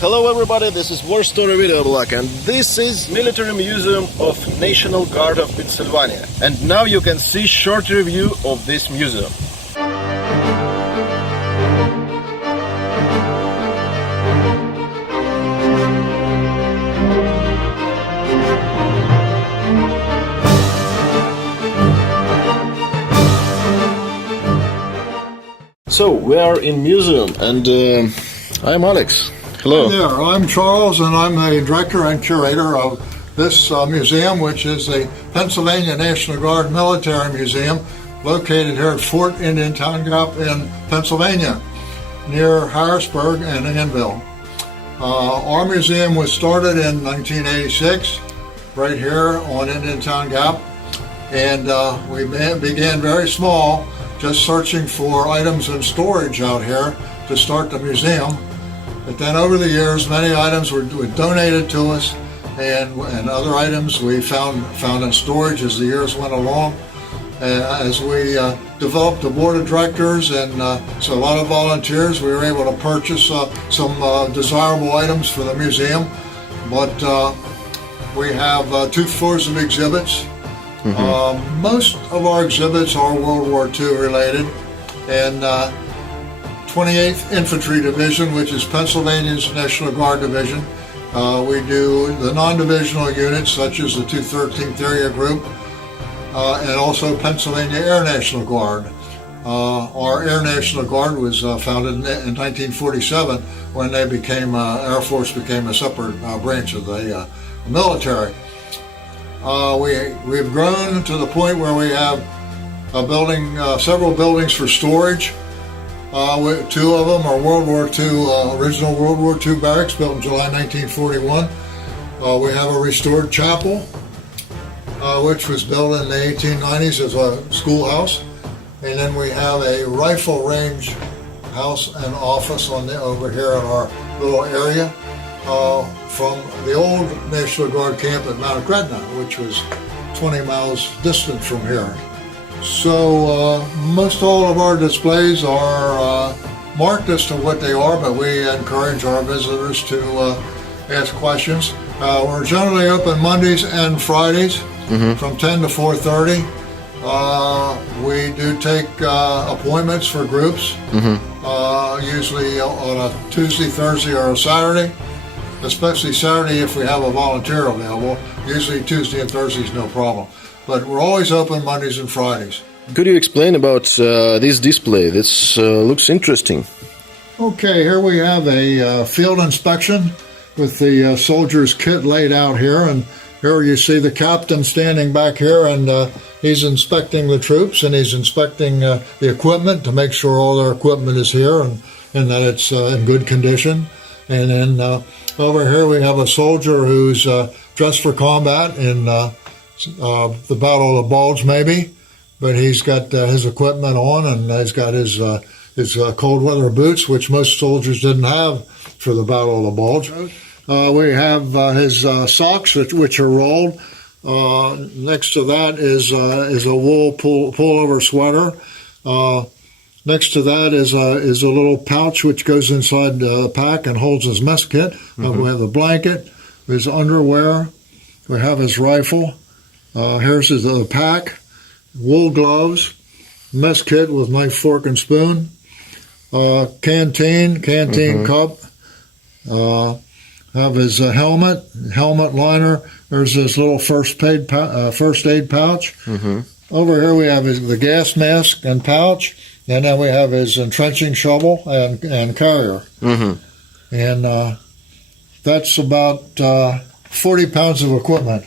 Hello everybody, this is WarStory video blog and this is Military Museum of National Guard of Pennsylvania. And now you can see short review of this museum. So we are in museum and I'm Alex. Hello. Hi there, I'm Charles and I'm the director and curator of this museum, which is the Pennsylvania National Guard Military Museum located here at Fort Indiantown Gap in Pennsylvania near Harrisburg and Annville. Our museum was started in 1986 right here on Indiantown Gap, and we began very small, just searching for items in storage out here to start the museum. But then over the years, many items were donated to us, and other items we found in storage as the years went along. As we developed the board of directors and so a lot of volunteers, we were able to purchase some desirable items for the museum. But we have 2 floors of exhibits. Most of our exhibits are World War II related, and 28th Infantry Division, which is Pennsylvania's National Guard Division. We do the non-divisional units such as the 213th Area Group and also Pennsylvania Air National Guard. Our Air National Guard was founded in 1947 when they became, Air Force became a separate branch of the military. We've grown to the point where we have a building, several buildings for storage. 2 of them are World War II, original World War II barracks built in July 1941. We have a restored chapel, which was built in the 1890s as a schoolhouse. And then we have a rifle range house and office over here in our little area from the old National Guard camp at Mount Gretna, which was 20 miles distant from here. So most all of our displays are marked as to what they are, but we encourage our visitors to ask questions. We're generally open Mondays and Fridays from 10 to 4:30. We do take appointments for groups, usually on a Tuesday, Thursday, or a Saturday, especially Saturday if we have a volunteer available. Usually Tuesday and Thursday is no problem. But we're always open Mondays and Fridays. Could you explain about this display? This looks interesting. Okay, here we have a field inspection with the soldier's kit laid out here. And here you see the captain standing back here, and he's inspecting the troops, and he's inspecting the equipment to make sure all their equipment is here and that it's in good condition. And then over here we have a soldier who's dressed for combat in the Battle of the Bulge, maybe, but he's got his equipment on, and he's got his cold weather boots, which most soldiers didn't have for the Battle of the Bulge. We have his socks, which are rolled. Next to that is a wool pullover sweater. Next to that is a little pouch which goes inside the pack and holds his mess kit. We have the blanket, his underwear. We have his rifle. Here's his pack, wool gloves, mess kit with knife, fork, and spoon, canteen cup, have his helmet liner. There's this little first aid pouch. Over here we have the gas mask and pouch, and then we have his entrenching shovel and carrier. And that's about 40 pounds of equipment.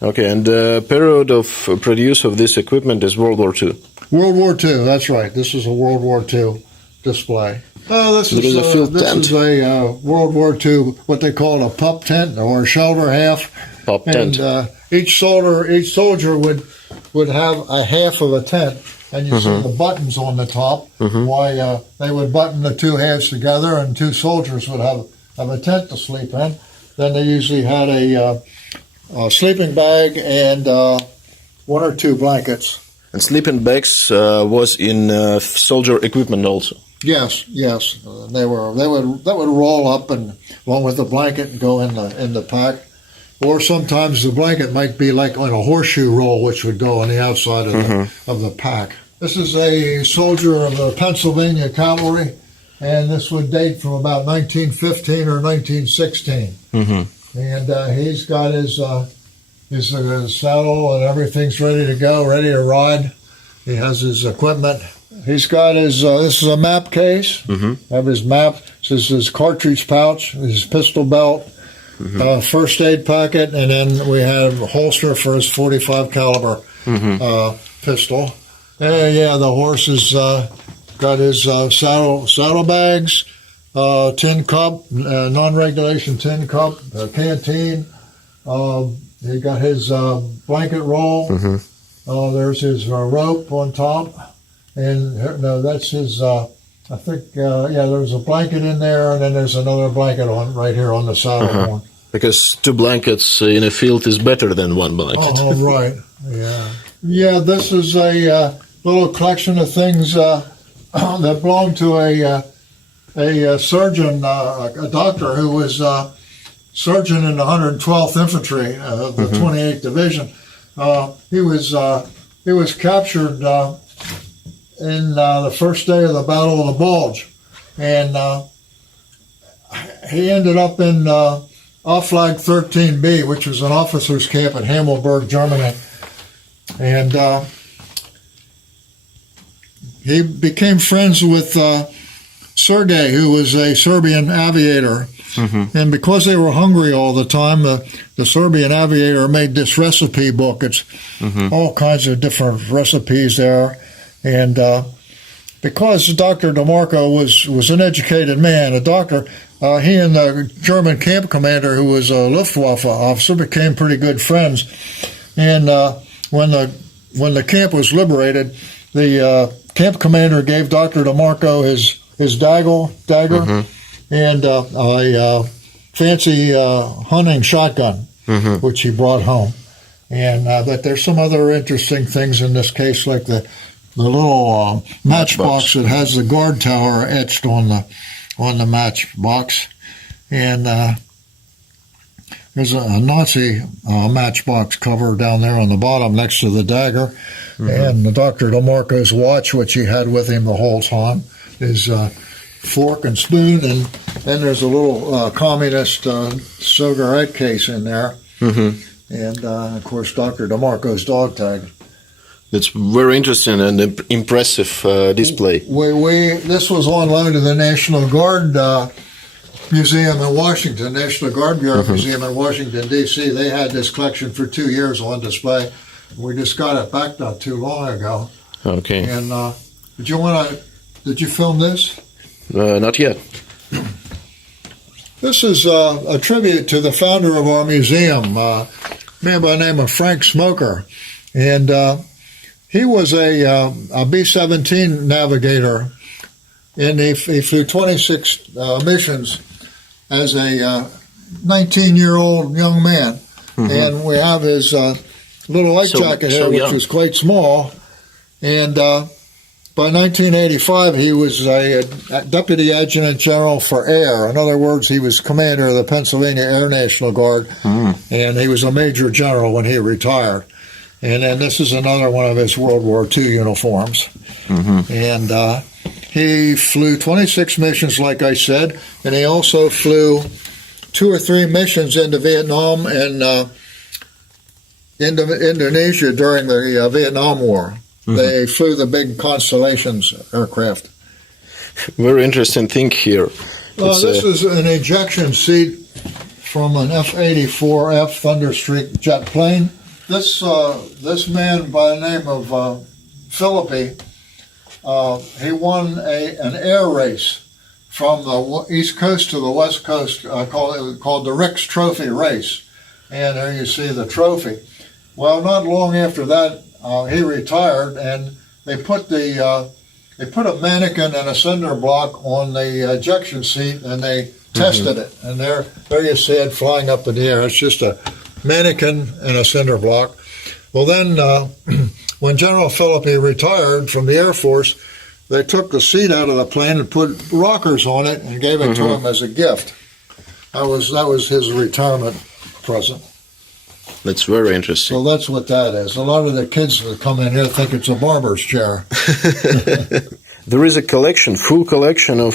Okay, and the period of produce of this equipment is World War II. World War II, that's right. This is a World War II display. This is a World War II, what they call a pup tent or a shelter half. Pup tent. And each soldier would have a half of a tent, and you see the buttons on the top. Why they would button the 2 halves together, and 2 soldiers would have a tent to sleep in. Then they usually had a sleeping bag and 1 or 2 blankets. And sleeping bags was in soldier equipment also. Yes, yes. They would roll up and along with the blanket and go in the pack. Or sometimes the blanket might be like on a horseshoe roll, which would go on the outside of the pack. This is a soldier of the Pennsylvania Cavalry, and this would date from about 1915 or 1916. And he's got his saddle and everything's ready to go, ready to ride. He has his equipment. He's got his, this is a map case. Have his map. This is his cartridge pouch, his pistol belt, first aid packet, and then we have a holster for his .45 caliber pistol. Yeah, the horse has got his saddle bags, tin cup, non-regulation tin cup, canteen. He got his blanket roll. There's his rope on top. And no, that's his, I think, there's a blanket in there, and then there's another blanket right here on the saddle horn. Because 2 blankets in a field is better than 1 blanket. Oh, right. Yeah. Yeah, this is a little collection of things that belong to a surgeon, a doctor who was surgeon in the 112th Infantry, the 28th Division. He was captured in the first day of the Battle of the Bulge, and he ended up in Auflag 13B, which was an officers' camp at Hammelburg, Germany, and he became friends with Sergei, who was a Serbian aviator. And because they were hungry all the time, the Serbian aviator made this recipe book. It's all kinds of different recipes there. And because Dr. DeMarco was an educated man, a doctor, he and the German camp commander, who was a Luftwaffe officer, became pretty good friends. And when the camp was liberated, the camp commander gave Dr. DeMarco his dagger and a fancy hunting shotgun, which he brought home. And but there's some other interesting things in this case, like the little matchbox that has the guard tower etched on the matchbox, and there's a Nazi matchbox cover down there on the bottom next to the dagger, and Dr. DeMarco's watch, which he had with him the whole time, his fork and spoon, and then there's a little communist cigarette case in there, and of course Dr. DeMarco's dog tag. It's very interesting and impressive display. This was on loan to the National Guard Museum in Washington, National Guard Bureau Museum in Washington, D.C. They had this collection for 2 years on display. We just got it back not too long ago. Okay. And did you film this? Not yet. This is a tribute to the founder of our museum, a man by the name of Frank Smoker. And he was a B-17 navigator, and he flew 26 missions as a 19-year-old young man. And we have his little light jacket here, which was quite small. And by 1985, he was a deputy adjutant general for air. In other words, he was commander of the Pennsylvania Air National Guard, and he was a major general when he retired. And then this is another one of his World War II uniforms. And he flew 26 missions, like I said, and he also flew 2 or 3 missions into Vietnam and Indonesia during the Vietnam War. They flew the big Constellations aircraft. Very interesting thing here. This is an ejection seat from an F-84F Thunderstreak jet plane. This man by the name of Philippi, he won an air race from the East Coast to the West Coast called the Rick's Trophy Race. And there you see the trophy. Well, not long after that, he retired, and they put a mannequin and a cinder block on the ejection seat, and they tested it. And there you see it flying up in the air. It's just a mannequin and a cinder block. Well, then, when General Philippi retired from the Air Force, they took the seat out of the plane and put rockers on it and gave it to him as a gift. That was his retirement present. That's very interesting. So that's what that is. A lot of the kids that come in here think it's a barber's chair. There is a collection, full collection of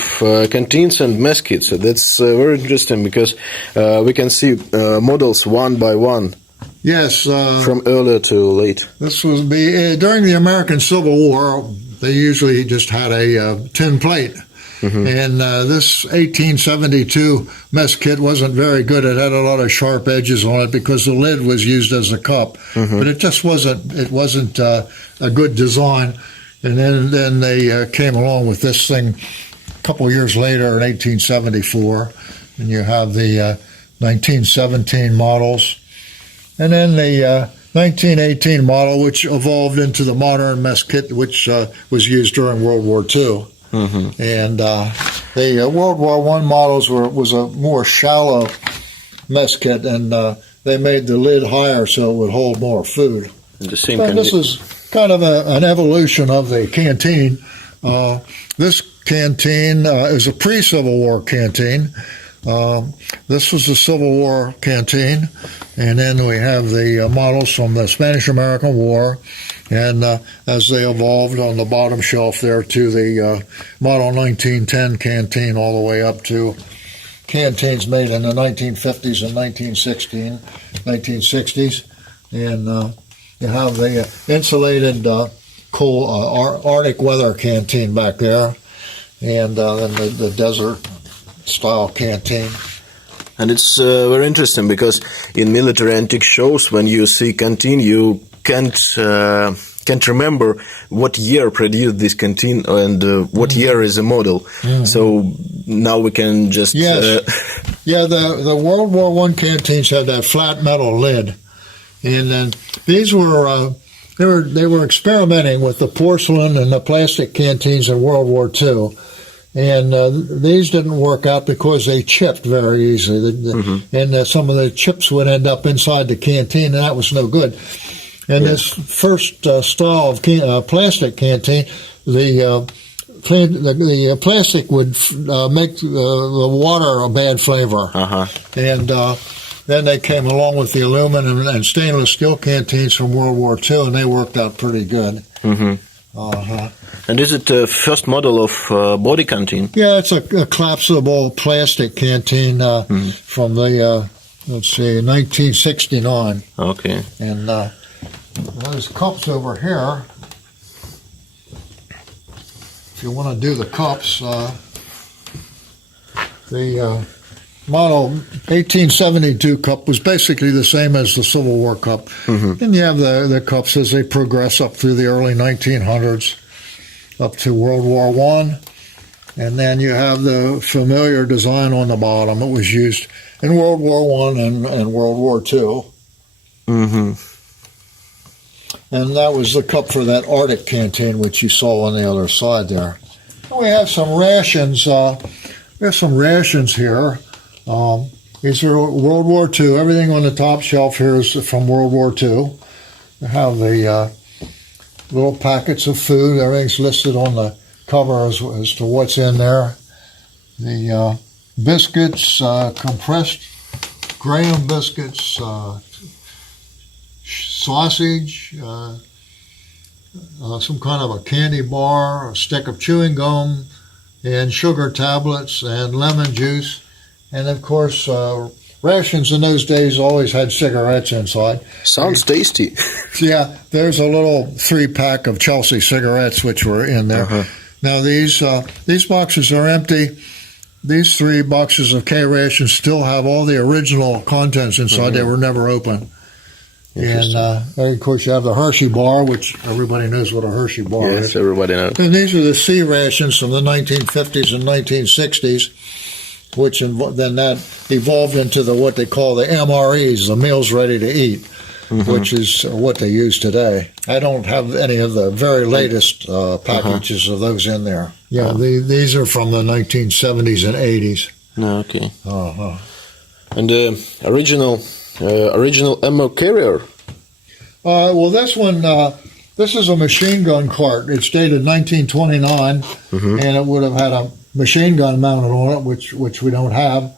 canteens and mess kits. So that's very interesting because we can see models one by one. Yes. From earlier to late. This was during the American Civil War. They usually just had a tin plate. And this 1872 mess kit wasn't very good. It had a lot of sharp edges on it because the lid was used as a cup. But it just wasn't a good design. And then they came along with this thing a couple of years later in 1874. And you have the 1917 models. And then the 1918 model, which evolved into the modern mess kit, which was used during World War II. And the World War I models was a more shallow mess kit, and they made the lid higher so it would hold more food. This is kind of an evolution of the canteen. This canteen is a pre-Civil War canteen. This was the Civil War canteen, and then we have the models from the Spanish-American War, and as they evolved on the bottom shelf there to the model 1910 canteen, all the way up to canteens made in the 1950s and 1960s, and you have the insulated Arctic weather canteen back there, and then the desert-style canteen. And it's very interesting because in military antique shows, when you see canteen, you can't remember what year produced this canteen and what year is the model. So now we can just... Yes. Yeah, the World War I canteens had that flat metal lid. And then these were... They were experimenting with the porcelain and the plastic canteens in World War II. And these didn't work out because they chipped very easily. And some of the chips would end up inside the canteen, and that was no good. And this first style of plastic canteen, the plastic would make the water a bad flavor. And then they came along with the aluminum and stainless steel canteens from World War II, and they worked out pretty good. And is it the first model of body canteen? Yeah, it's a collapsible plastic canteen from the, 1969. Okay. And there's cups over here. If you want to do the cups, the model 1872 cup was basically the same as the Civil War cup. And you have the cups as they progress up through the early 1900s, up to World War I. And then you have the familiar design on the bottom. It was used in World War I and World War II. And that was the cup for that Arctic canteen, which you saw on the other side there. We have some rations. We have some rations here. These are World War II. Everything on the top shelf here is from World War II. We have the little packets of food. Everything's listed on the cover as to what's in there. The biscuits, compressed graham biscuits, sausage, some kind of a candy bar, a stick of chewing gum, and sugar tablets, and lemon juice. And, of course, rations in those days always had cigarettes inside. Sounds tasty. Yeah, there's a little 3-pack of Chelsea cigarettes which were in there. Now, these boxes are empty. These 3 boxes of K-rations still have all the original contents inside. They were never opened. And, of course, you have the Hershey bar, which everybody knows what a Hershey bar is. Yes, everybody knows. And these are the C rations from the 1950s and 1960s, which then that evolved into what they call the MREs, the meals ready to eat, which is what they use today. I don't have any of the very latest packages of those in there. Yeah, these are from the 1970s and 80s. Okay. And the original ammo carrier? Well, this one This is a machine gun cart. It's dated 1929, and it would have had a machine gun mounted on it, which we don't have.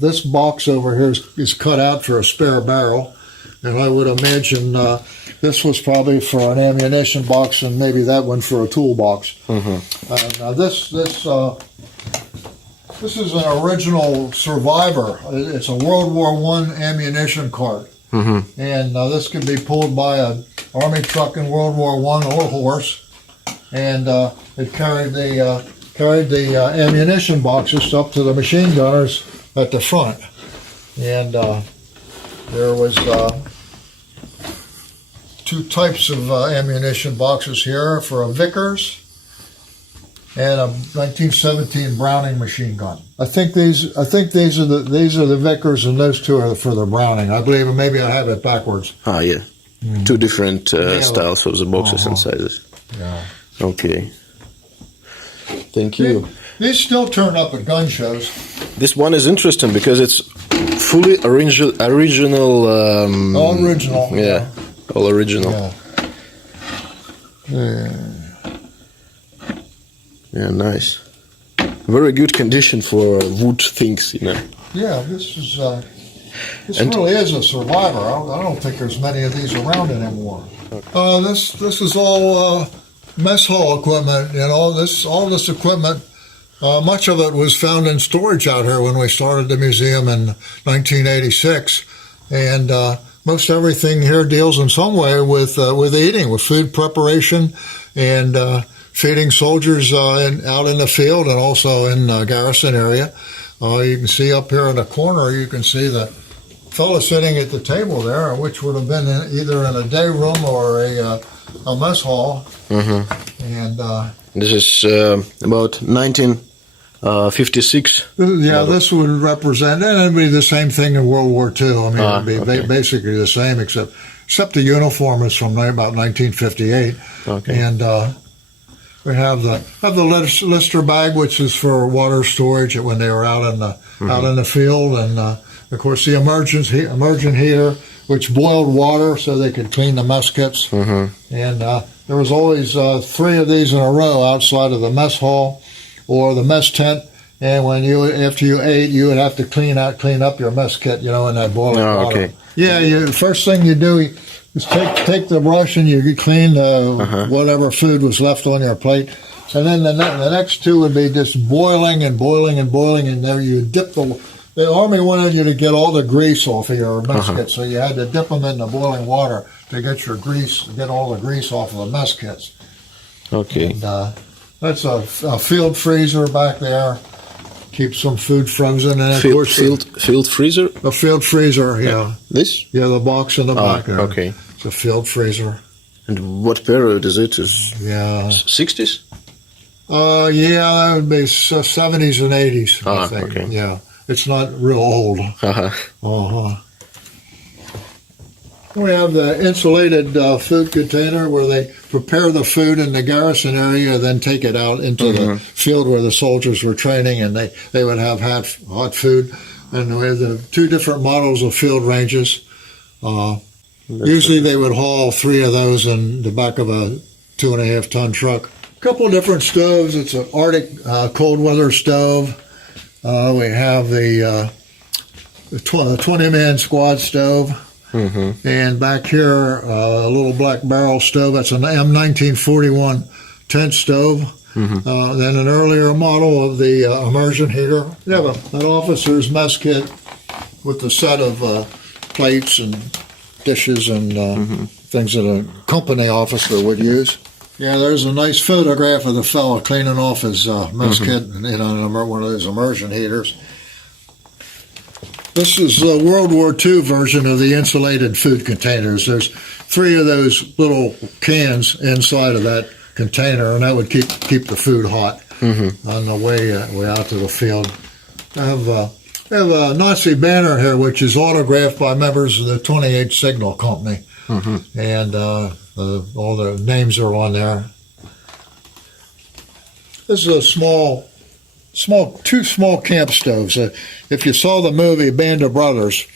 This box over here is cut out for a spare barrel, and I would imagine this was probably for an ammunition box, and maybe that one for a toolbox. Now this is an original Survivor. It's a World War I ammunition cart, and this could be pulled by an Army truck in World War I or horse, and it carried the ammunition boxes up to the machine gunners at the front. And there was two types of ammunition boxes here, for a Vickers and a 1917 Browning machine gun. I think these are the Vickers, and those two are for the Browning, I believe. Maybe I have it backwards. Ah, yeah. Two different styles of the boxes and sizes. Yeah. Okay. Thank you. These still turn up at gun shows. This one is interesting because it's fully original. All original. Yeah, all original. Yeah, nice. Very good condition for wood things, you know. Yeah, this really is a Survivor. I don't think there's many of these around anymore. This is all mess hall equipment. You know, all this equipment. Much of it was found in storage out here when we started the museum in 1986, and most everything here deals in some way with eating, with food preparation, and feeding soldiers out in the field and also in the garrison area. You can see up here in the corner, you can see the fellow sitting at the table there, which would have been either in a day room or a mess hall. And this is about 1956. This would represent, and it'd be the same thing in World War II. I mean, it'd be basically the same, except the uniform is from about 1958. Okay. And we have the Lister bag, which is for water storage when they were out in the field, and of course the emergent heater, which boiled water so they could clean the mess kits. And there was always 3 of these in a row outside of the mess hall or the mess tent, and after you ate, you would have to clean up your mess kit, you know, in that boiling water. Okay. Yeah, first thing you do is take the brush and you clean whatever food was left on your plate, and then the next 2 would be just boiling and boiling and boiling, and there you dip the Army wanted you to get all the grease off of your mess kit, so you had to dip them in the boiling water to get all the grease off of the mess kits. Okay. And, that's a field freezer back there. Keeps some food frozen. And field freezer? A field freezer, yeah. This? Yeah, the box in the back there. Okay. It's a field freezer. And what period is it? 60s? Yeah, that would be 70s and 80s, I think. Okay. Yeah, it's not real old. We have the insulated food container where they prepare the food in the garrison area, then take it out into the field where the soldiers were training, and they would have hot food. And we have the 2 different models of field ranges. Usually they would haul 3 of those in the back of a 2.5-ton truck. A couple of different stoves. It's an Arctic cold weather stove. We have the 20-man squad stove. And back here, a little black barrel stove. That's an M1941 tent stove. Then an earlier model of the immersion heater. You have an officer's mess kit with a set of plates and dishes and things that a company officer would use. Yeah, there's a nice photograph of the fellow cleaning off his mess kit in one of those immersion heaters. This is the World War II version of the insulated food containers. There's 3 of those little cans inside of that container, and that would keep the food hot on the way out to the field. I have a Nazi banner here, which is autographed by members of the 28th Signal Company, and all the names are on there. This is a two small camp stoves. If you saw the movie Band of Brothers,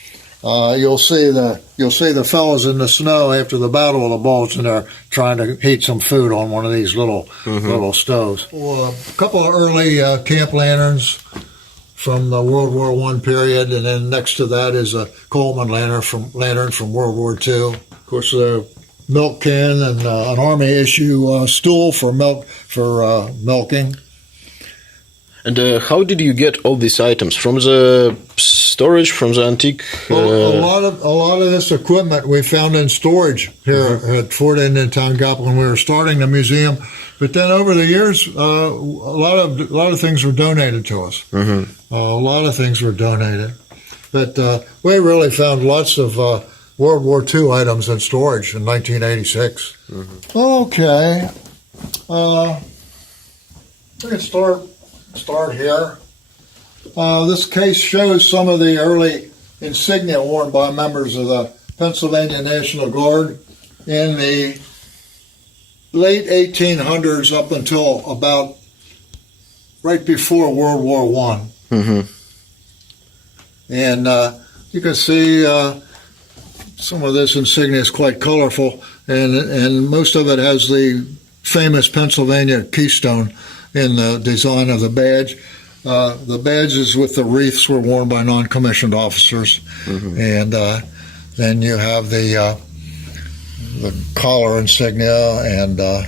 you'll see the fellows in the snow after the Battle of the Bulge, and they're trying to heat some food on one of these little stoves. Well, a couple of early camp lanterns from the World War I period, and then next to that is a Coleman lantern from World War II. Of course, the milk can and an Army issue stool for milking. And how did you get all these items from the storage, from the antique? Well, a lot of this equipment we found in storage here at Fort Indiantown Gap when we were starting the museum. But then over the years, a lot of things were donated to us. A lot of things were donated, but we really found lots of World War II items in storage in 1986. Okay, we can start here. This case shows some of the early insignia worn by members of the Pennsylvania National Guard in the late 1800s up until about right before World War I. And you can see some of this insignia is quite colorful, and most of it has the famous Pennsylvania keystone in the design of the badge. The badges with the wreaths were worn by non-commissioned officers, and then you have the collar insignia and a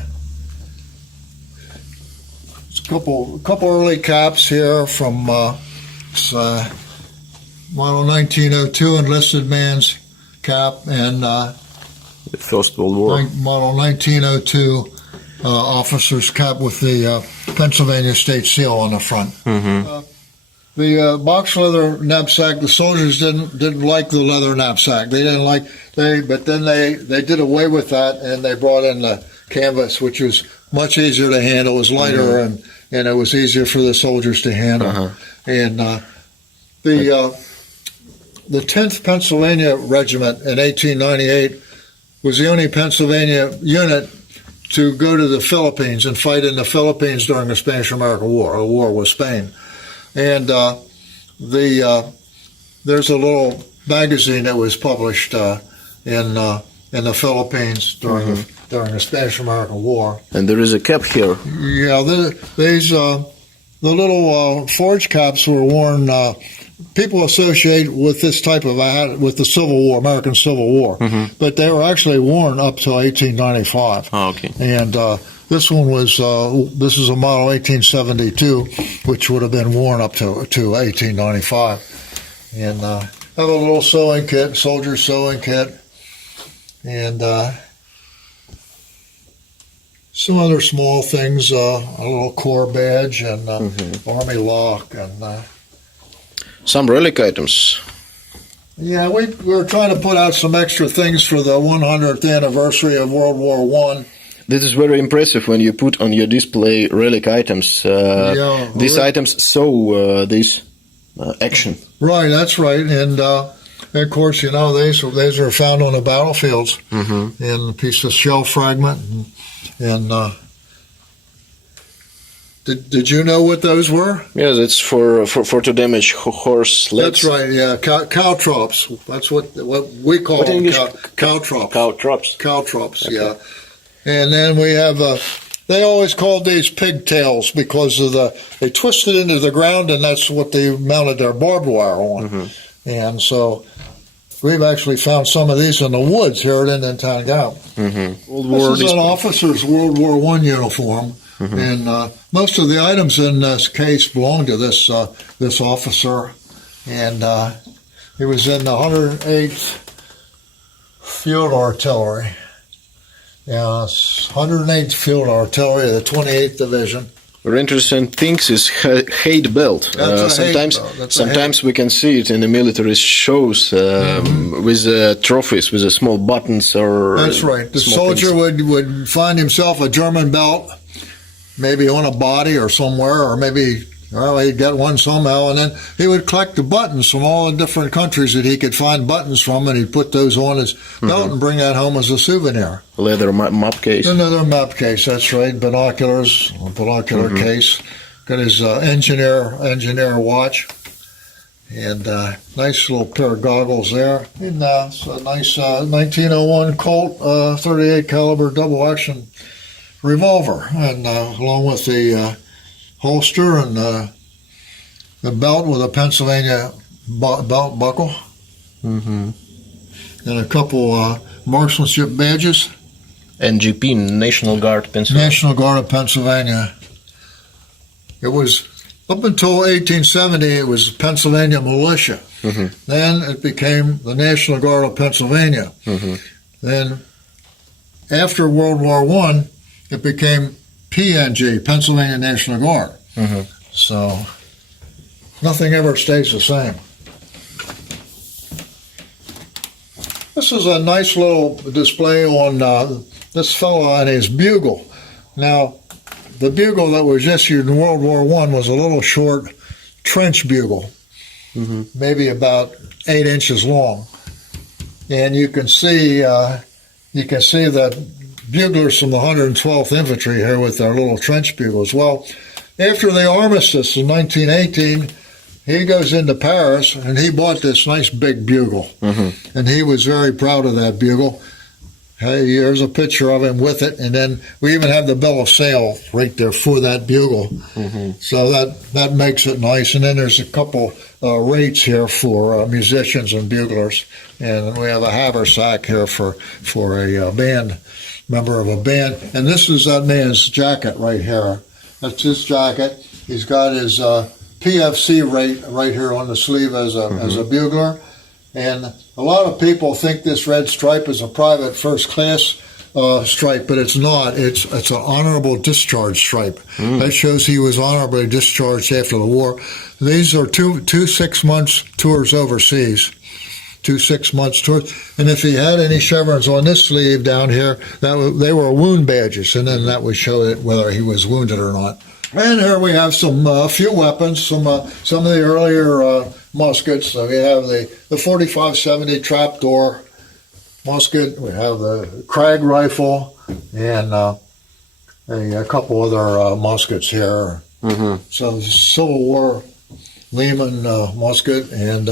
couple early caps here from model 1902 enlisted man's cap and the First World War model 1902 officer's cap with the Pennsylvania State Seal on the front. The box leather knapsack, the soldiers didn't like the leather knapsack. But then they did away with that, and they brought in the canvas, which was much easier to handle. It was lighter, and it was easier for the soldiers to handle. And the 10th Pennsylvania Regiment in 1898 was the only Pennsylvania unit to go to the Philippines and fight in the Philippines during the Spanish-American War, a war with Spain. And there's a little magazine that was published in the Philippines during the Spanish-American War. And there is a cap here. Yeah, the little forge caps were worn. People associate with this type of hat with the Civil War, American Civil War, but they were actually worn up till 1895. Oh, okay. And this one was this is a model 1872, which would have been worn up to 1895. And have a little sewing kit, soldier sewing kit, and some other small things, a little Corps badge and Army lock and. Some relic items. Yeah, we were trying to put out some extra things for the 100th anniversary of World War I. This is very impressive when you put on your display relic items. These items show this action. Right, that's right. And of course, you know, these are found on the battlefields in a piece of shell fragment. And Did you know what those were? Yeah, that's for to damage horse legs. That's right. Yeah, caltrops. That's what we call them. Caltrops. Caltrops. Caltrops. Yeah. And then we have. They always called these pigtails because of they twisted into the ground, and that's what they mounted their barbed wire on. And so we've actually found some of these in the woods here at Indiantown Gap. This is an officer's World War I uniform. And most of the items in this case belong to this officer, and he was in the 108th Field Artillery. 108th Field Artillery, the 28th Division. Very interesting things is hate belt. Sometimes we can see it in the military shows with trophies, with the small buttons or. That's right. The soldier would find himself a German belt, maybe on a body or somewhere, or maybe, well, he'd get one somehow, and then he would collect the buttons from all the different countries that he could find buttons from, and he'd put those on his belt and bring that home as a souvenir. Leather map case. Another map case, that's right. Binoculars, binocular case. Got his engineer watch. And nice little pair of goggles there. And it's a nice 1901 Colt 38 caliber double action revolver, and along with the holster and the belt with a Pennsylvania belt buckle, and a couple marksmanship badges. NGP, National Guard, Pennsylvania. National Guard of Pennsylvania. It was up until 1870. It was Pennsylvania Militia. Then it became the National Guard of Pennsylvania. Then, after World War I, it became PNG, Pennsylvania National Guard. So nothing ever stays the same. This is a nice little display on this fellow and his bugle. Now, the bugle that was issued in World War I was a little short trench bugle, maybe about 8 inches long, and you can see the buglers from the 112th Infantry here with their little trench bugles. Well, after the armistice in 1918, he goes into Paris and he bought this nice big bugle, and he was very proud of that bugle. Hey, here's a picture of him with it, and then we even have the bill of sale right there for that bugle. So that makes it nice. And then there's a couple rates here for musicians and buglers, and we have a haversack here for a band member of a band. And this is that man's jacket right here. That's his jacket. He's got his PFC rate right here on the sleeve as a bugler. And a lot of people think this red stripe is a private first class stripe, but it's not. It's an honorable discharge stripe. That shows he was honorably discharged after the war. These are two 6 months tours overseas. 2 6 months tours. And if he had any chevrons on this sleeve down here, they were wound badges, and then that would show it whether he was wounded or not. And here we have a few weapons, some of the earlier muskets. So we have the 45-70 trapdoor musket. We have the Krag rifle and a couple other muskets here. So Civil War Lehman musket, and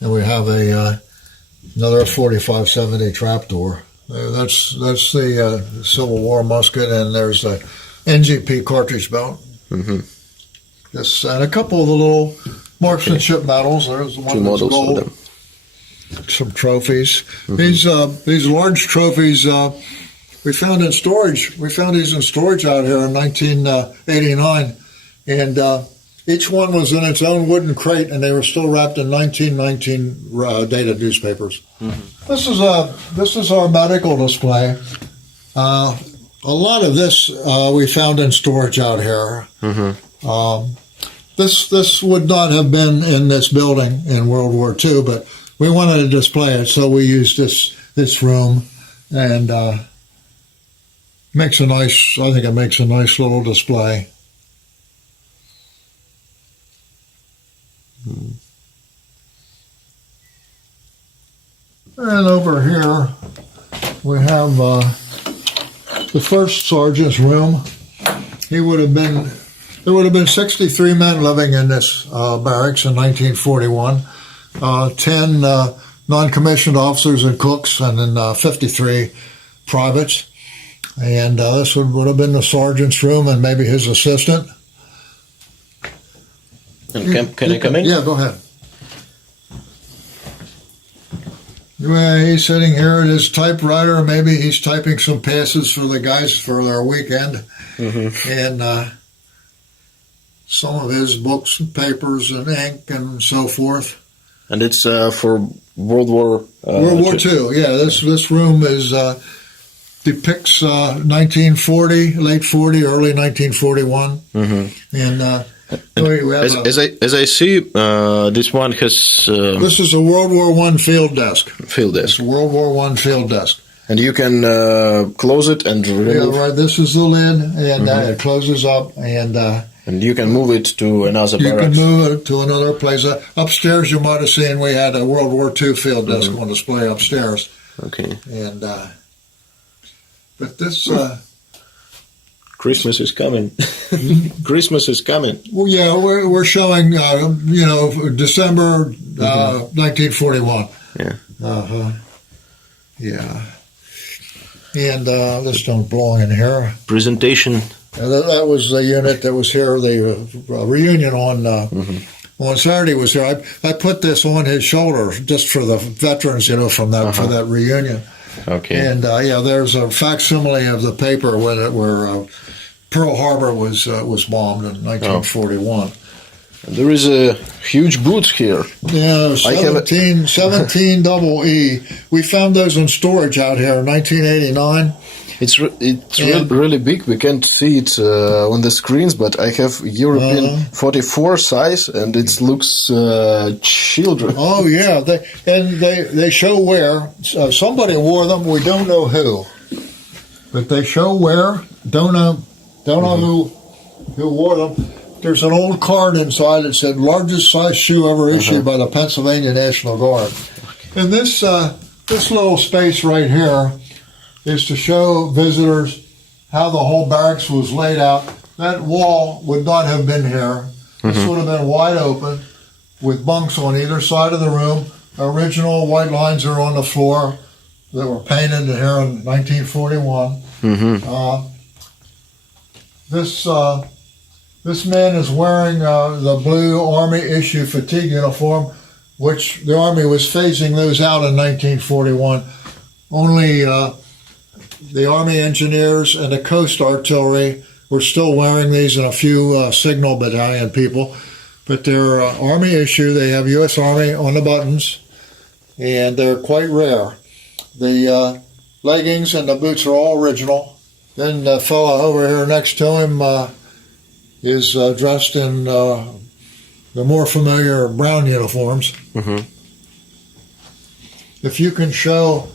we have another 45-70 trapdoor. That's the Civil War musket, and there's the NGP cartridge belt. This and a couple of the little marksmanship medals. There's one that's gold. Some trophies. These large trophies we found in storage. We found these in storage out here in 1989, and each one was in its own wooden crate, and they were still wrapped in 1919 dated newspapers. This is our medical display. A lot of this we found in storage out here. This would not have been in this building in World War II, but we wanted to display it, so we used this room, and I think it makes a nice little display. And over here we have the first sergeant's room. There would have been 63 men living in this barracks in 1941, 10 non-commissioned officers and cooks, and then 53 privates. And this would have been the sergeant's room and maybe his assistant. And can I come in? Yeah, go ahead. Well, he's sitting here at his typewriter. Maybe he's typing some passes for the guys for their weekend. And some of his books and papers and ink and so forth. And it's for World War II. Yeah, this room depicts 1940, late 40, early 1941. And we have as I see, this one has. This is a World War I field desk. It's a World War I field desk. And you can close it and remove. Yeah, right. This is the lid, and it closes up, and you can move it to another barracks. You can move it to another place. Upstairs, you might have seen we had a World War II field desk on display upstairs. Okay. And but this Christmas is coming. Christmas is coming. Well, yeah, we're showing, December 1941. Yeah. Uh-huh. Yeah. And this don't belong in here. Presentation. That was the unit that was here. The reunion on Saturday was here. I put this on his shoulder just for the veterans, from that for that reunion. Okay. And there's a facsimile of the paper where Pearl Harbor was bombed in 1941. There is a huge booth here. Yeah, 17 double E. We found those in storage out here in 1989. It's really big. We can't see it on the screens, but I have European 44 size, and it looks children. Oh yeah, they show wear. Somebody wore them. We don't know who, but they show wear. Don't know who wore them. There's an old card inside that said "largest size shoe ever issued by the Pennsylvania National Guard." And this little space right here is to show visitors how the whole barracks was laid out. That wall would not have been here. This would have been wide open with bunks on either side of the room. Original white lines are on the floor that were painted here in 1941. This man is wearing the blue Army issue fatigue uniform, which the Army was phasing those out in 1941. Only the Army engineers and the Coast Artillery were still wearing these, and a few signal battalion people. But they're Army issue. They have U.S. Army on the buttons, and they're quite rare. The leggings and the boots are all original. Then the fellow over here next to him is dressed in the more familiar brown uniforms. If you can show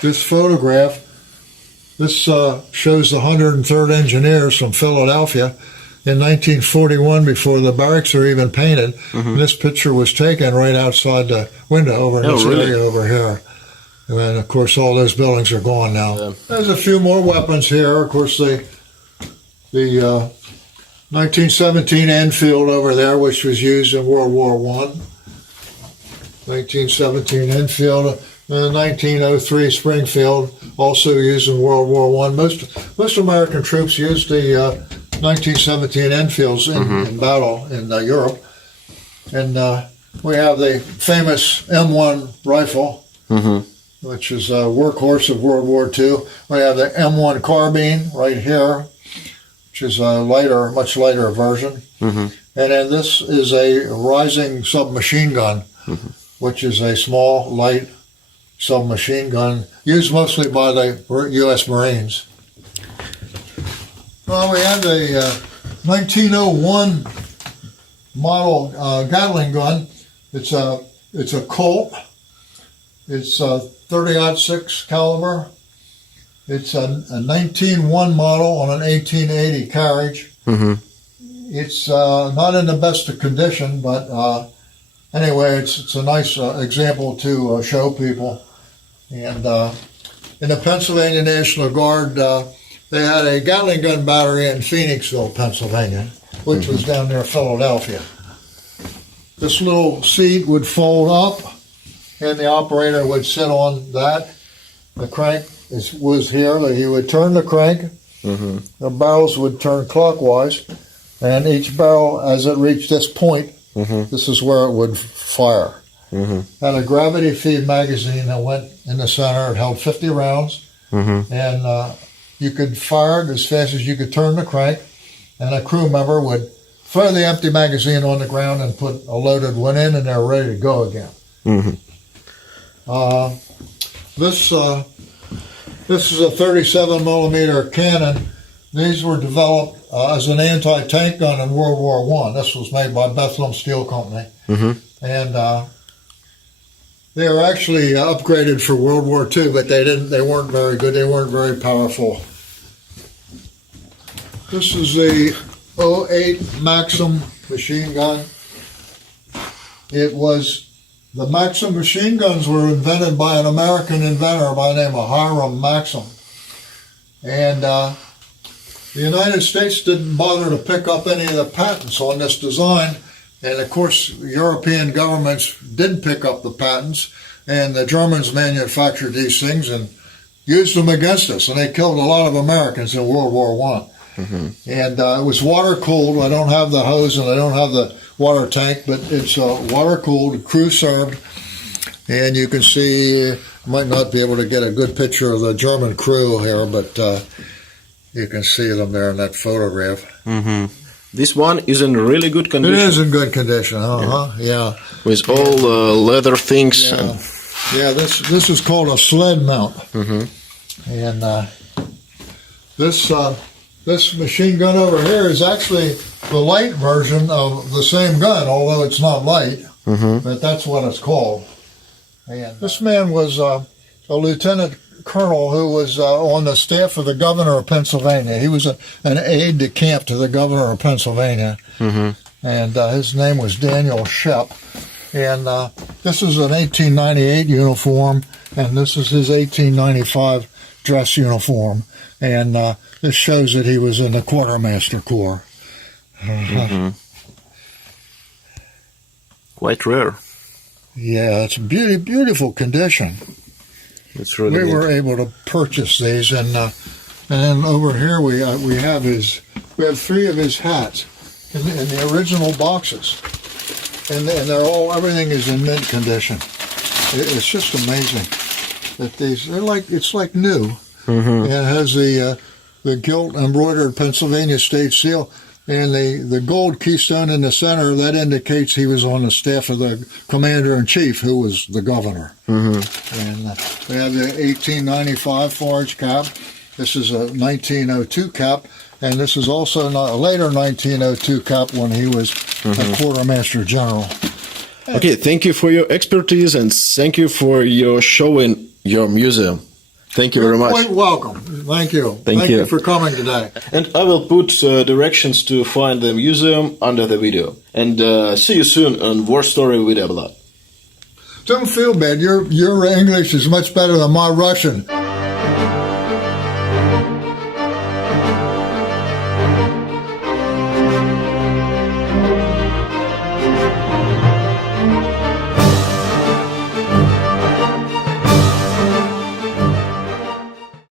this photograph, this shows the 103rd Engineers from Philadelphia in 1941 before the barracks are even painted. And this picture was taken right outside the window over in this area over here. And then, of course, all those buildings are gone now. Yeah. There's a few more weapons here. Of course, the 1917 Enfield over there, which was used in World War I. 1917 Enfield. The 1903 Springfield, also used in World War I. Most American troops used the 1917 Enfields in battle in Europe. And we have the famous M1 rifle, which is a workhorse of World War II. We have the M1 Carbine right here, which is a much lighter version. And then this is a rising submachine gun, which is a small, light submachine gun used mostly by the U.S. Marines. Well, we have a 1901 model Gatling gun. It's a Colt. It's a 30-06 caliber. It's a 1901 model on an 1880 carriage. It's not in the best of condition, but anyway, it's a nice example to show people. And in the Pennsylvania National Guard, they had a Gatling gun battery in Phoenixville, Pennsylvania, which was down near Philadelphia. This little seat would fold up, and the operator would sit on that. The crank was here. He would turn the crank. The barrels would turn clockwise, and each barrel, as it reached this point, this is where it would fire. Had a gravity feed magazine that went in the center. It held 50 rounds, and you could fire it as fast as you could turn the crank, and a crew member would throw the empty magazine on the ground and put a loaded one in, and they're ready to go again. This is a 37 millimeter cannon. These were developed as an anti-tank gun in World War I. This was made by Bethlehem Steel Company. And they were actually upgraded for World War II, but they weren't very good. They weren't very powerful. This is the 08 Maxim Machine Gun. The Maxim machine guns were invented by an American inventor by the name of Hiram Maxim. And The United States didn't bother to pick up any of the patents on this design, and of course European governments did pick up the patents, and the Germans manufactured these things and used them against us, and they killed a lot of Americans in World War I. And it was water cooled. I don't have the hose and I don't have the water tank, but it's water cooled, crew served, and you can see. I might not be able to get a good picture of the German crew here, but you can see them there in that photograph. This one is in really good condition. It is in good condition, yeah. With all leather things. Yeah, this is called a sled mount. And this machine gun over here is actually the light version of the same gun, although it's not light, but that's what it's called. And this man was a lieutenant colonel who was on the staff of the governor of Pennsylvania. He was an aide de camp to the governor of Pennsylvania, and his name was Daniel Shep. And this is an 1898 uniform, and this is his 1895 dress uniform. And this shows that he was in the Quartermaster Corps. Quite rare. Yeah, it's beautiful condition. It's really we were able to purchase these, and then over here we have three of his hats in the original boxes, and everything is in mint condition. It's just amazing that it's like new. And it has the gilt embroidered Pennsylvania state seal, and the gold keystone in the center, that indicates he was on the staff of the commander-in-chief, who was the governor. And we have the 1895 forage cap. This is a 1902 cap, and this is also a later 1902 cap when he was a quartermaster general. Okay, thank you for your expertise, and thank you for your showing your museum. Thank you very much. You're quite welcome. Thank you. Thank you for coming today. And I will put directions to find the museum under the video. And see you soon on WarStory with Abelard. Don't feel bad. Your English is much better than my Russian.